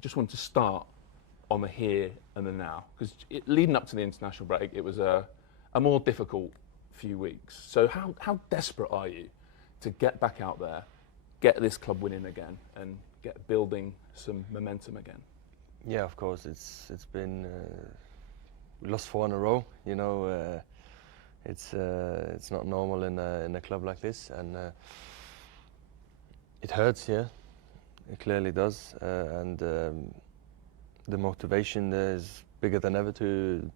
just want to start on the here and the now, because leading up to the international break, it was a more difficult few weeks. So how desperate are you to get back out there, get this club winning again, and get building some momentum again? Yeah, of course. It's been we lost 4 in a row. You know, it's not normal in a club like this, and it hurts. Yeah, it clearly does, and the motivation is bigger than ever to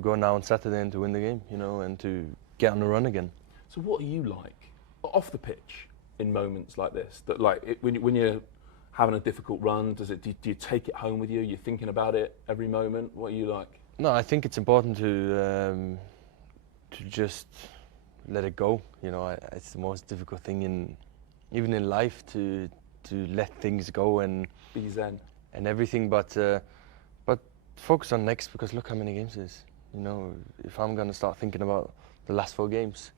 go now on Saturday and to win the game. You know, and to get on the run again. So what are you like off the pitch in moments like this? That like when you're having a difficult run, do you take it home with you? You're thinking about it every moment. What are you like? No, I think it's important to just let it go. You know, it's the most difficult thing even in life to let things go and be zen and everything. But focus on next, because look how many games it is. You know, if I'm gonna start thinking about the last 4 games,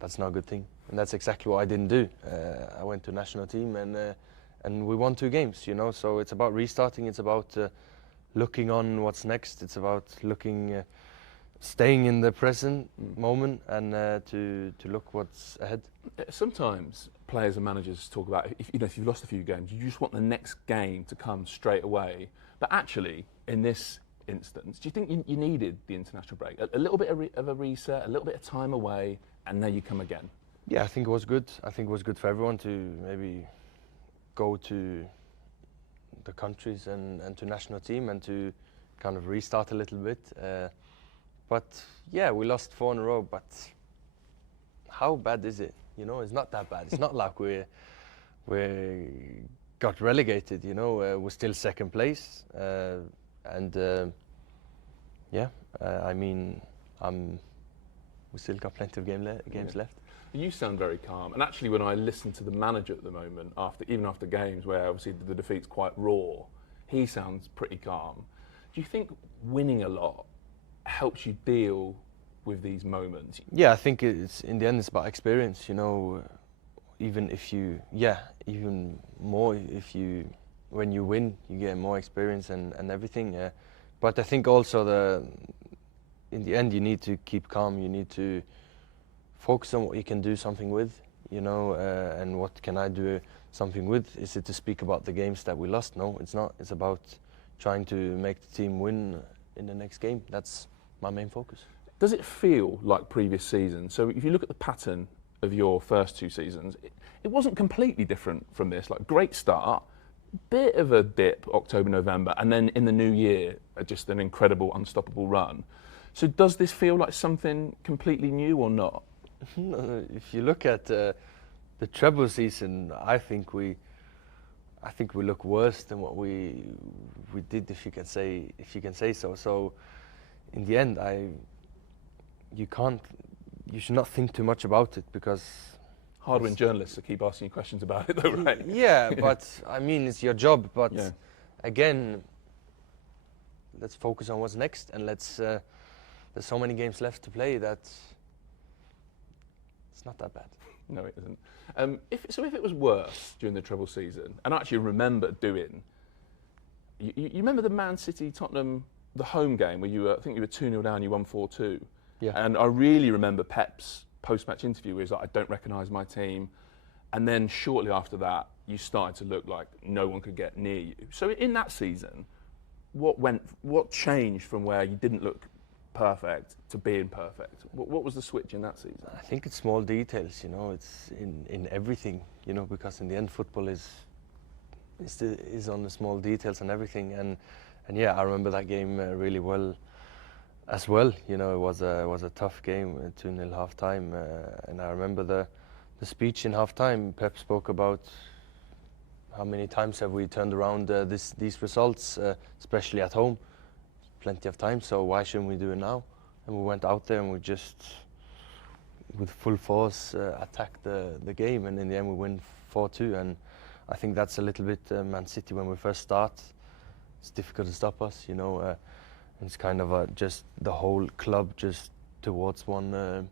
that's not a good thing. And that's exactly what I didn't do. I went to national team and we won 2 games. You know, so it's about restarting. It's about looking on what's next. It's about looking, staying in the present moment and to look what's ahead. Sometimes players and managers talk about if you've lost a few games, you just want the next game to come straight away. But actually, in this instance, do you think you needed the international break? A little bit of a reset, a little bit of time away, and now you come again? Yeah, I think it was good. I think it was good for everyone to maybe go to the countries and to national team and to kind of restart a little bit. But yeah, we lost 4 in a row, but how bad is it? You know, it's not that bad. It's not like we got relegated, you know. We're still second place. I mean, we still got plenty of games left. You sound very calm, and actually when I listen to the manager at the moment, even after games where obviously the defeat's quite raw, he sounds pretty calm. Do you think winning a lot helps you deal with these moments? Yeah, I think in the end it's about experience, you know. Even more when you win, you get more experience and everything. But I think also in the end you need to keep calm. You need to focus on what you can do something with, you know, and what can I do something with? Is it to speak about the games that we lost? No, it's not. It's about trying to make the team win in the next game. That's my main focus. Does it feel like previous seasons? So if you look at the pattern of your first 2 seasons, it wasn't completely different from this. Like, great start, bit of a dip, October, November, and then in the new year, just an incredible, unstoppable run. So does this feel like something completely new or not? If you look at the treble season, I think we look worse than what we did, if you can say so. So in the end, you should not think too much about it, because hard when journalists keep asking you questions about it, though, right? Yeah, but I mean, it's your job. But again, let's focus on what's next, and there's so many games left to play that it's not that bad. No, it isn't. If it was worse during the treble season, and I actually remember you remember the Man City Tottenham, the home game where I think you were 2-0 down, you won 4-2. Yeah. And I really remember Pep's post-match interview where he was like, I don't recognise my team. And then shortly after that, you started to look like no one could get near you. So in that season, what changed from where you didn't look perfect to being perfect? What was the switch in that season? I think it's small details, you know. It's in everything, you know, because in the end football is on the small details and everything. And yeah, I remember that game really well as well. You know, it was a tough game, 2-0 half time, and I remember the speech in half time. Pep spoke about how many times have we turned around these results, especially at home. Plenty of time, so why shouldn't we do it now? And we went out there and we just, with full force, attacked the game, and in the end we win 4-2. And I think that's a little bit Man City when we first start. It's difficult to stop us, you know. It's kind of just the whole club just towards one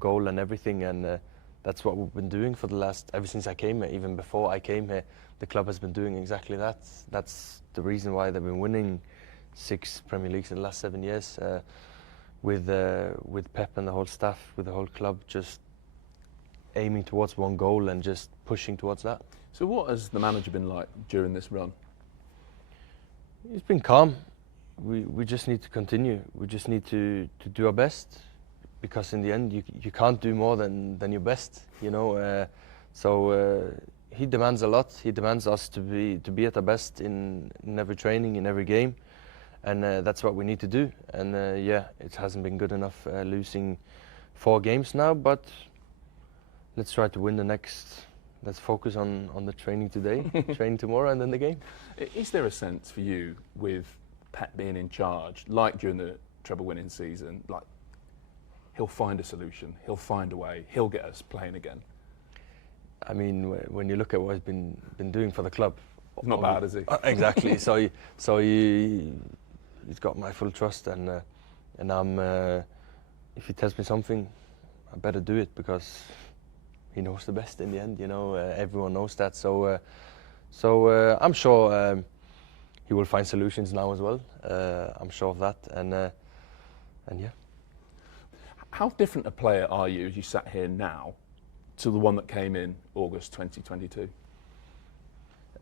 goal and everything, and that's what we've been doing for the last, ever since I came here. Even before I came here, the club has been doing exactly that. That's the reason why they've been winning 6 Premier Leagues in the last 7 years, with Pep and the whole staff, with the whole club, just aiming towards one goal and just pushing towards that. So what has the manager been like during this run? He's been calm. We just need to continue. We just need to do our best, because in the end you can't do more than your best, you know. So he demands a lot. He demands us to be at our best in every training, in every game, and that's what we need to do. And yeah, it hasn't been good enough losing 4 games now, but let's try to win the next. Let's focus on the training today, training tomorrow, and then the game. Is there a sense for you, with Pep being in charge, like during the treble-winning season, like he'll find a solution, he'll find a way, he'll get us playing again? I mean, when you look at what he's been doing for the club, Not bad, is he? Exactly. He's got my full trust, and I'm. If he tells me something, I better do it, because he knows the best in the end. You know, everyone knows that. So I'm sure he will find solutions now as well. I'm sure of that, and yeah. How different a player are you as you sat here now to the one that came in August 2022?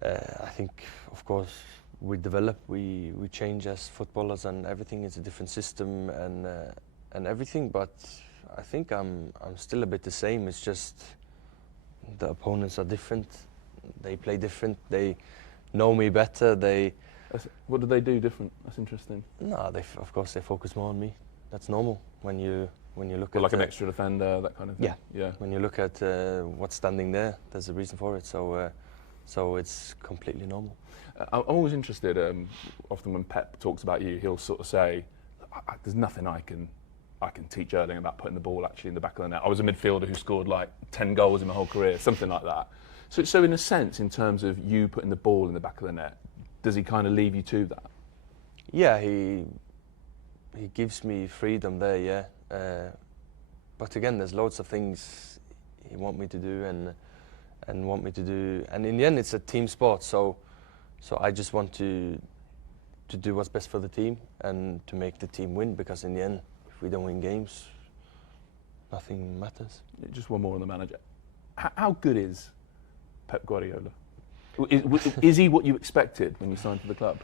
I think, of course, we develop, we change as footballers, and everything is a different system and everything. But I think I'm still a bit the same. It's just the opponents are different. They play different. They know me better. What do they do different? That's interesting. No, of course they focus more on me. That's normal when you look Or at like an extra defender, that kind of thing. Yeah. When you look at what's standing there, there's a reason for it. So it's completely normal. I'm always interested. Often when Pep talks about you, he'll sort of say, "There's nothing I can teach Erling about putting the ball actually in the back of the net. I was a midfielder who scored like 10 goals in my whole career," something like that. So in a sense, in terms of you putting the ball in the back of the net, does he kind of leave you to that? Yeah, he gives me freedom there. Yeah, but again, there's loads of things he want me to do and want me to do, and in the end, it's a team sport. So I just want to do what's best for the team and to make the team win, because in the end, if we don't win games, nothing matters. Just one more on the manager. How good is Pep Guardiola? Is he what you expected when you signed for the club?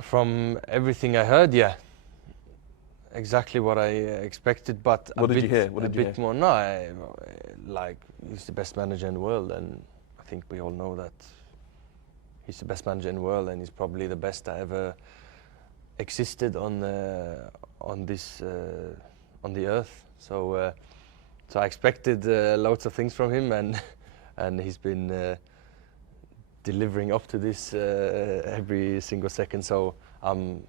From everything I heard, yeah, exactly what I expected. But what did you hear? A bit more. No, like, he's the best manager in the world, and I think we all know that he's the best manager in the world, and he's probably the best that ever existed on the earth. So I expected loads of things from him, and he's been delivering up to this every single second. So I'm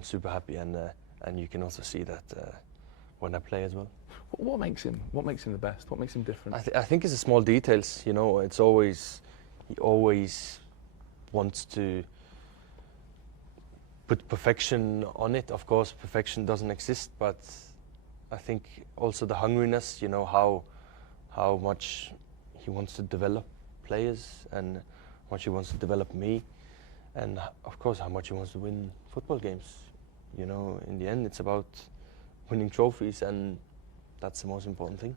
super happy, and you can also see that when I play as well. What makes him the best? What makes him different? I think it's the small details. You know, he always wants to put perfection on it. Of course, perfection doesn't exist, but I think also the hungriness. You know, how much he wants to develop players, and how much he wants to develop me, and of course how much he wants to win football games. You know, in the end, it's about winning trophies, and that's the most important thing.